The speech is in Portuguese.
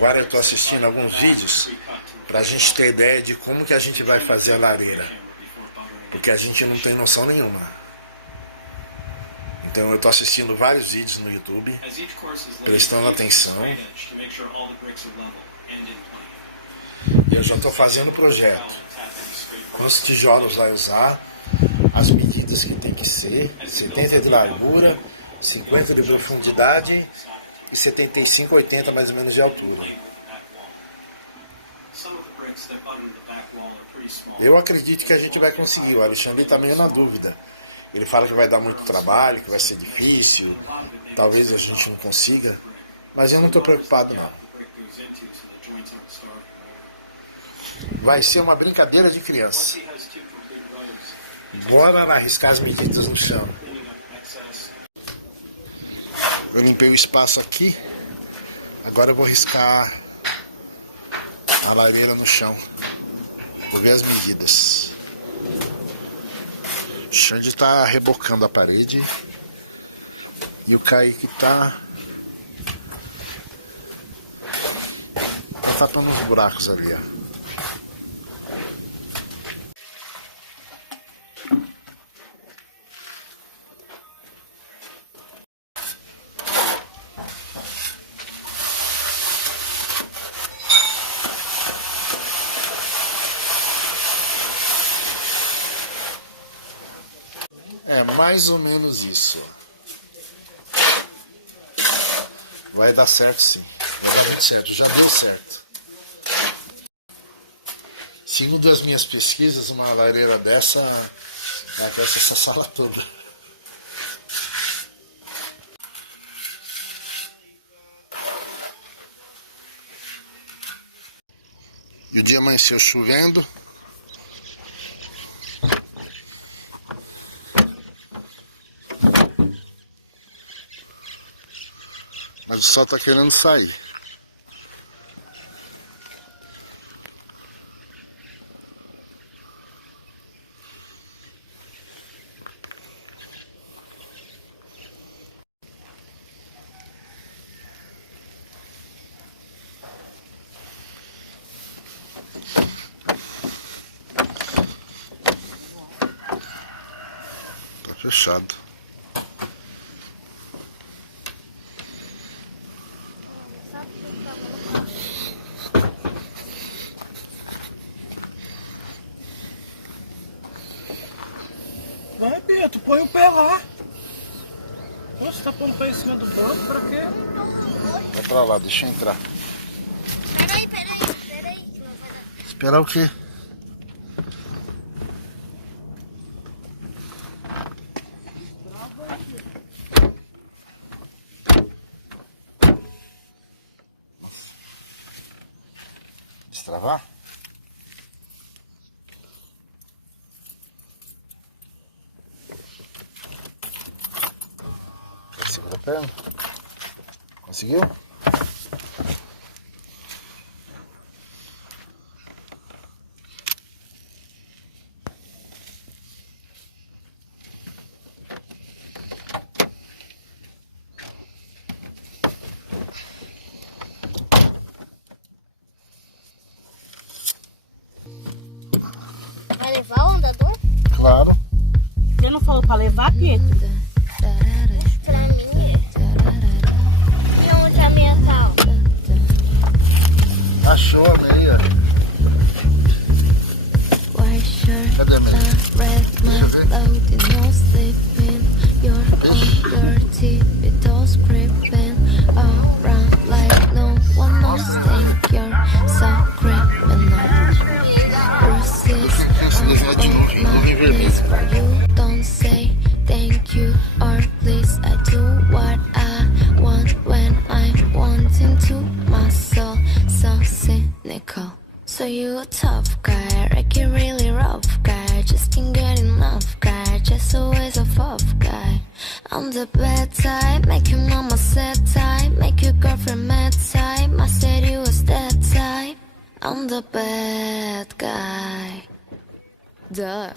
Agora eu estou assistindo alguns vídeos para a gente ter ideia de como que a gente vai fazer a lareira, porque a gente não tem noção nenhuma. Então eu estou assistindo vários vídeos no YouTube, prestando atenção. E eu já estou fazendo o projeto. Quantos tijolos vai usar, as medidas que tem que ser, 70 de largura, 50 de profundidade e 75, 80 mais ou menos de altura. Eu acredito que a gente vai conseguir. O Alexandre está meio na dúvida. Ele fala que vai dar muito trabalho, que vai ser difícil, talvez a gente não consiga, mas eu não estou preocupado não. Vai ser uma brincadeira de criança. Bora lá arriscar as medidas no chão. Eu limpei o espaço aqui, agora eu vou riscar a lareira no chão. Vou ver as medidas. O Xande está rebocando a parede e o Kaique está tapando os buracos ali, ó. É mais ou menos isso. Vai dar certo sim. Vai dar muito certo, já deu certo. Segundo as minhas pesquisas, uma lareira dessa vai aquecer essa sala toda. E o dia amanheceu chovendo. Mas o sol está querendo sair. Tá fechado. Vai, Beto, põe o pé lá. Poxa, você tá pondo o pé em cima do banco, pra quê? Vai pra lá, deixa eu entrar. Peraí. Esperar o quê? Destravar? Segura a perna. Conseguiu? Vai levar o andador? Claro. Você não falou pra levar, Pietro? Pra mim é. E onde a minha tal? Achou a meia. Cadê a meia? Deixa eu ver. Esse desenho de nuvem vermelha. Don't say thank you or please. I do what I want when I'm wanting to. My soul so cynical. So you a tough guy, like a really rough guy. Just can't get enough guy, just always a tough guy. I'm the bad type, make your mama sad type, make your girlfriend mad type. I said you was that type. I'm the bad guy. Duh.